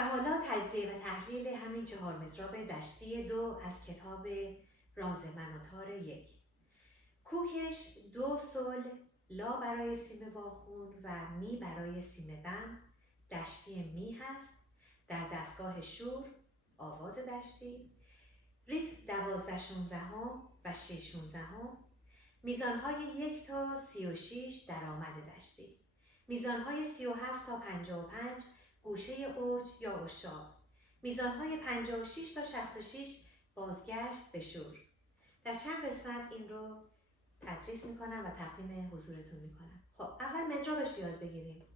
و حالا تجزیه و تحلیل همین 4 مضراب دشتی 2 از کتاب راز منوتار 1. کوکش 2 صلح لا برای سیم واخون و می برای سیم بم دشتی می هست. در دستگاه شور آواز دشتی، ریتم 12 16 و 6 16، میزانهای 1 تا 36 درآمد دشتی، میزانهای 37 تا 55 گوشه اوج یا اشاق، میزانهای 56 تا 66 بازگشت به شور. در چند قسمت این رو تدریس میکنم و تقدیم حضورتون میکنم. خب اول مضرابش یاد بگیریم.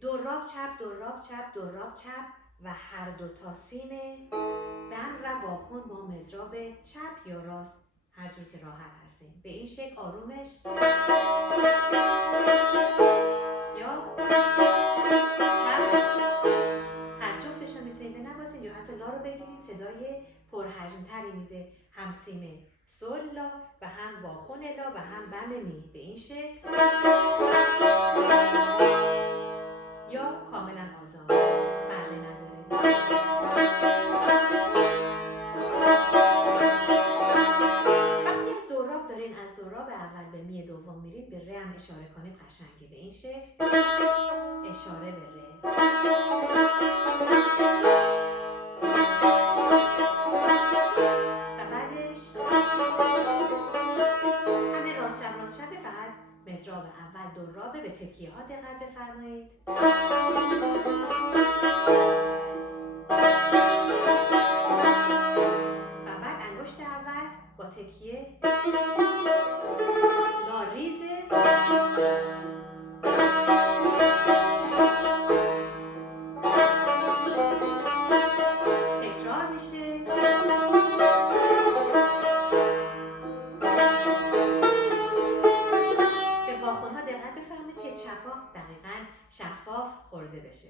دوراب چپ، دوراب چپ، دوراب چپ و هر دو تا سیم بم و واخون با مضراب چپ یا راست هر جور که راحت هستیم. به این شکل آرومش یا چپ هر جفتش رو میتونید بنوازید یا حتی لا رو بگیرید، صدای پرحجم‌تری میده. هم سیم سل لا و هم واخون لا و هم بم می. به این شکل یا کاملا آزاد، فرقی نداره. وقتی از دوراب دارین از دوراب اول به می دوم میرید به ره هم اشاره کنید قشنگی. به این شکل اشاره به ره. و بعدش همه راست شب راست شبه، فقط مضراب اول دورابه. به تکیه ها دقت بفرمایید. و بعد انگشت اول با تکیه لا ریزه تکرار میشه. به واخونها دقت بفرمایید که چپا دقیقاً شفاف خورده بشه.